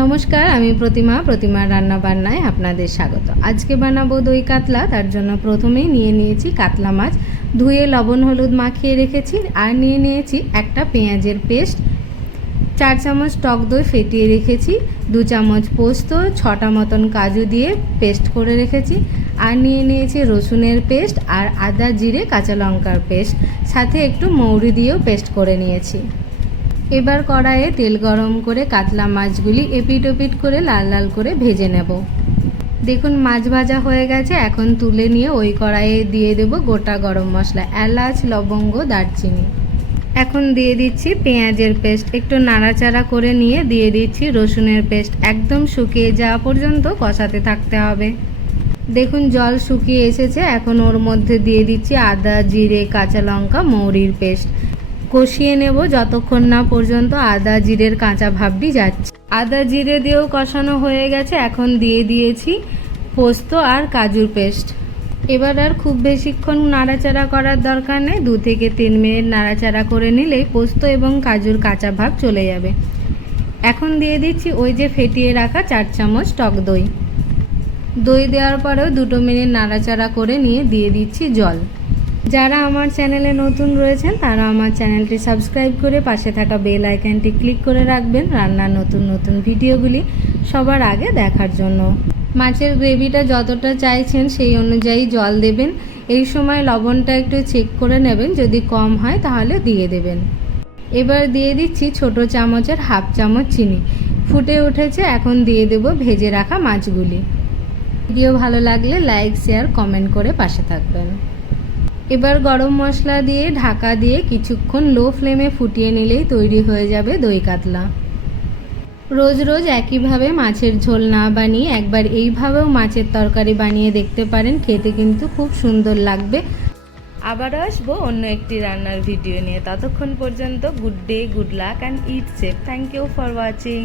নমস্কার, আমি প্রতিমার রান্না বান্নায় আপনাদের স্বাগত। আজকে বানাবো দই কাতলা। তার জন্য প্রথমেই নিয়ে নিয়েছি কাতলা মাছ, ধুয়ে লবণ হলুদ মাখিয়ে রেখেছি। আর নিয়ে নিয়েছি একটা পেঁয়াজের পেস্ট, 4 চামচ টক দই ফেটিয়ে রেখেছি, 2 চামচ পোস্ত, 6টা মতন কাজু দিয়ে পেস্ট করে রেখেছি। আর নিয়ে নিয়েছি রসুনের পেস্ট আর আদা জিরে কাঁচা লঙ্কার পেস্ট, সাথে একটু মৌরি দিয়েও পেস্ট করে নিয়েছি। এবার কড়াইয়ে তেল গরম করে কাতলা মাছগুলি এপিট ওপিট করে লাল লাল করে ভেজে নেব। দেখুন মাছ ভাজা হয়ে গেছে। এখন তুলে নিয়ে ওই কড়াইয়ে দিয়ে দেব গোটা গরম মশলা, এলাচ, লবঙ্গ, দারচিনি। এখন দিয়ে দিচ্ছি পেঁয়াজের পেস্ট, একটু নাড়াচাড়া করে নিয়ে দিয়ে দিচ্ছি রসুনের পেস্ট। একদম শুকিয়ে যাওয়া পর্যন্ত কষাতে থাকতে হবে। দেখুন জল শুকিয়ে এসেছে। এখন ওর মধ্যে দিয়ে দিচ্ছি আদা জিরে কাঁচা লঙ্কা মৌরির পেস্ট। কষিয়ে নেব যতক্ষণ না পর্যন্ত আদা জিরের কাঁচা ভাবটি যাচ্ছে। আদা জিরে দিয়েও কষানো হয়ে গেছে। এখন দিয়ে দিয়েছি পোস্ত আর কাজুর পেস্ট। এবার আর খুব বেশিক্ষণ নাড়াচাড়া করার দরকার নেই, 2 থেকে 3 মিনিট নাড়াচাড়া করে নিলেই পোস্ত এবং কাজুর কাঁচা ভাব চলে যাবে। এখন দিয়ে দিচ্ছি ওই যে ফেটিয়ে রাখা 4 চামচ টক দই। দই দেওয়ার পরেও 2 মিনিট নাড়াচাড়া করে নিয়ে দিয়ে দিচ্ছি জল। যারা আমার চ্যানেলে নতুন রয়েছেন তারা আমার চ্যানেলটি সাবস্ক্রাইব করে পাশে থাকা বেল আইকনটি ক্লিক করে রাখবেন রান্নার নতুন নতুন ভিডিওগুলি সবার আগে দেখার জন্য। মাছের গ্রেভিটা যতটা চাইছেন সেই অনুযায়ী জল দেবেন। এই সময় লবণটা একটু চেক করে নেবেন, যদি কম হয় তাহলে দিয়ে দেবেন। এবার দিয়ে দিচ্ছি ছোট চামচের 1/2 চামচ চিনি। ফুটে উঠেছে। এখন দিয়ে দেব ভেজে রাখা মাছগুলি। ভিডিও ভালো লাগলে লাইক শেয়ার কমেন্ট করে পাশে থাকবেন। এবার গরম মশলা দিয়ে ঢাকা দিয়ে কিছুক্ষণ লো ফ্লেমে ফুটিয়ে নিলেই তৈরি হয়ে যাবে দই কাতলা। রোজ রোজ একইভাবে মাছের ঝোল না বানিয়ে একবার এইভাবেও মাছের তরকারি বানিয়ে দেখতে পারেন, খেতে কিন্তু খুব সুন্দর লাগবে। আবারও আসবো অন্য একটি রান্নার ভিডিও নিয়ে। ততক্ষণ পর্যন্ত good day, good luck and eat safe. Thank you for watching.